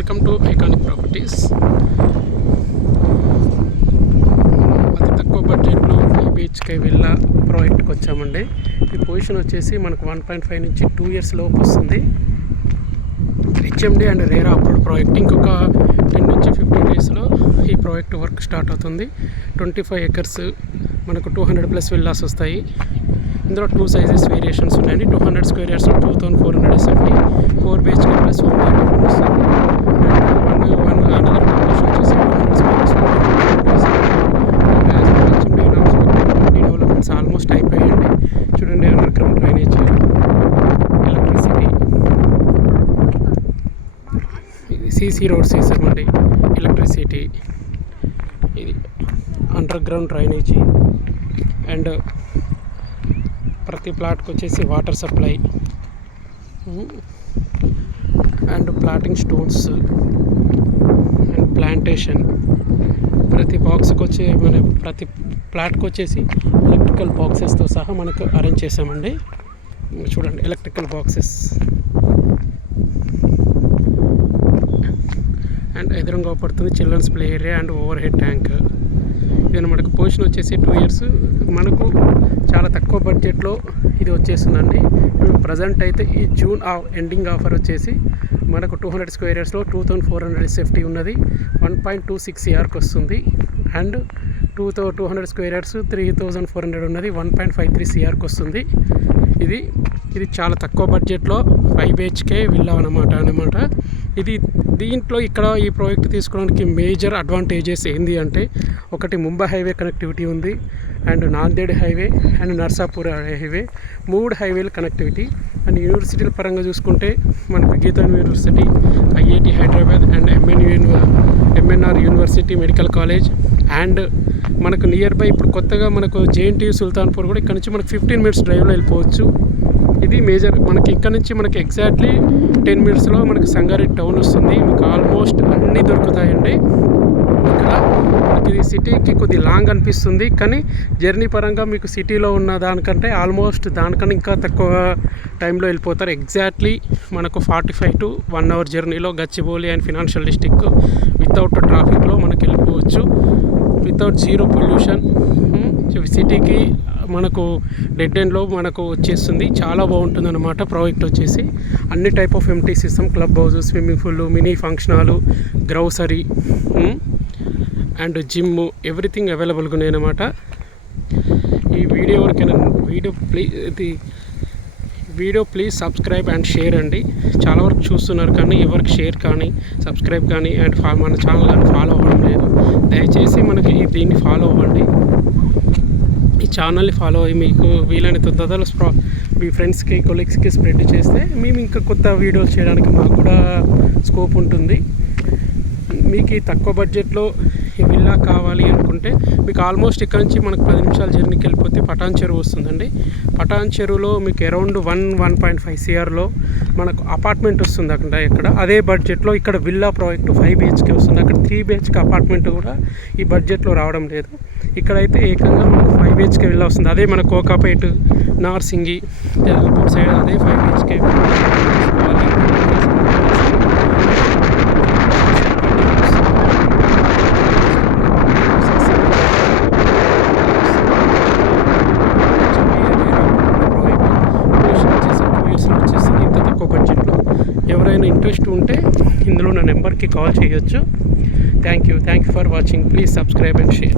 Welcome to iconic properties. అతి తక్కువ బడ్జెట్లో 5 BHK విల్లా ప్రాజెక్ట్కి వచ్చామండి. ఈ పొజిషన్ వచ్చేసి మనకు 1.5 నుంచి 2 years లోపు వస్తుంది. HMD and RERA approved project. ఇంకొక 10 నుంచి 15 daysలో ఈ ప్రాజెక్ట్ వర్క్ స్టార్ట్ అవుతుంది. 25 acres, మనకు 200+ విల్లాస్ వస్తాయి. ఇందులో 2 sizes వేరియేషన్స్ ఉన్నాయండి. 200 square yards 2400 SFT, 4 BHK plus home theatre వస్తుంది. అండ్ అనదర్ కాంబినేషన్ వచ్చేసి 200 square డెవలప్మెంట్స్ ఆల్మోస్ట్ అయిపోయాయండి. చూడండి, underground drainage, electricity, CC roads వేసామండి, ఎలక్ట్రిసిటీ, ఇది అండర్ గ్రౌండ్ డ్రైనేజీ, అండ్ ప్రతి ప్లాట్కి వచ్చేసి water supply and plotting stones and plantation. ప్రతి బాక్స్కి వచ్చే ప్రతి ప్లాట్కి వచ్చేసి ఎలక్ట్రికల్ బాక్సెస్తో సహా మనకు అరేంజ్ చేసామండి. చూడండి, ఎలక్ట్రికల్ బాక్సెస్ అండ్ ఎదురుగా పడుతుంది childrens play area and overhead tank. ఇది మనకు పొజిషన్ వచ్చేసి 2 years, మనకు చాలా తక్కువ బడ్జెట్లో ఇది వచ్చేస్తుందండి. ఇప్పుడు ప్రజెంట్ అయితే ఈ జూన్ ఎండింగ్ ఆఫర్ వచ్చేసి మనకు 200 square yardsలో 2400 SFT ఉన్నది, 1.26 CRకి వస్తుంది. అండ్ 200 square yards 3400 ఉన్నది, 1.53 CRకి వస్తుంది. ఇది చాలా తక్కువ బడ్జెట్లో 5 BHK విల్లా అనమాట. దీంట్లో ఇక్కడ ఈ ప్రాజెక్ట్ తీసుకోవడానికి మేజర్ అడ్వాంటేజెస్ ఏంటి అంటే, ఒకటి ముంబై హైవే కనెక్టివిటీ ఉంది, and Nanded highway and Narsapur highway, 3 హైవేల కనెక్టివిటీ. అండ్ యూనివర్సిటీల పరంగా చూసుకుంటే మనకు Geeta university, IIT Hyderabad and MNR university medical college, and మనకు నియర్ బై ఇప్పుడు కొత్తగా మనకు JNTU సుల్తాన్పూర్ కూడా ఇక్కడ నుంచి మనకు 15 minutes డ్రైవ్లో వెళ్ళిపోవచ్చు. ఇది మేజర్. మనకి ఇక్కడ నుంచి మనకి ఎగ్జాక్ట్లీ 10 minutesలో మనకి సంగారెడ్డి టౌన్ వస్తుంది. మీకు ఆల్మోస్ట్ అన్నీ దొరుకుతాయండి. ఇక్కడ మనకి సిటీకి కొద్ది లాంగ్ అనిపిస్తుంది, కానీ జర్నీ పరంగా మీకు సిటీలో ఉన్న దానికంటే ఆల్మోస్ట్ దానికన్నా ఇంకా తక్కువ టైంలో వెళ్ళిపోతారు. ఎగ్జాక్ట్లీ మనకు 45 to 1 hour జర్నీలో Gachibowli and financial district without ట్రాఫిక్లో మనకి వెళ్ళిపోవచ్చు, వితౌట్ జీరో పొల్యూషన్. సిటీకి మనకు డెడ్ ఎండ్లో మనకు వచ్చేస్తుంది. చాలా బాగుంటుంది అన్నమాట ప్రాజెక్ట్ వచ్చేసి. అన్ని టైప్ ఆఫ్ ఎమ్యూనిటీస్ ఇస్తాం, club house, swimming pool, mini function hall, grocery and gym, everything అవైలబుల్గా ఉన్నాయి అన్నమాట. ఈ వీడియో ఎవరికైనా video please subscribe and share అండి. చాలా వరకు చూస్తున్నారు కానీ ఎవరికి షేర్ కానీ సబ్స్క్రైబ్ కానీ అండ్ మన ఛానల్ కానీ ఫాలో అవ్వడం లేదు. దయచేసి మనకి దీన్ని ఫాలో అవ్వండి. ఈ ఛానల్ని ఫాలో అయ్యి మీకు వీలైనంత తొందరలో మీ ఫ్రెండ్స్కి, కొలీగ్స్కి స్ప్రెడ్ చేస్తే మేము ఇంకా కొత్త వీడియోలు చేయడానికి మాకు కూడా స్కోప్ ఉంటుంది. మీకు ఈ తక్కువ బడ్జెట్లో ఈ విల్లా కావాలి అనుకుంటే మీకు ఆల్మోస్ట్ ఇక్కడ నుంచి మనకు 10 నిమిషాల జర్నీకి వెళ్ళిపోతే పటాన్ చెరువు వస్తుందండి. పటాన్ చెరువులో మీకు అరౌండ్ 1.5 CRలో మనకు అపార్ట్మెంట్ వస్తుంది అక్కడ. అదే బడ్జెట్లో ఇక్కడ విల్లా ప్రాజెక్టు 5 BHK వస్తుంది. అక్కడ 3 BHK అపార్ట్మెంట్ కూడా ఈ బడ్జెట్లో రావడం లేదు. ఇక్కడైతే ఏకంగా మనకు 5 BHK విల్లా వస్తుంది. అదే మన కోకాపేట్, నార్సింగి, తెలంగాణ సైడ్ అదే 5 BHK. ఎవరైనా ఇంట్రెస్ట్ ఉంటే ఇందులో నా నెంబర్కి కాల్ చేయొచ్చు. Thank you for watching. Please subscribe and share.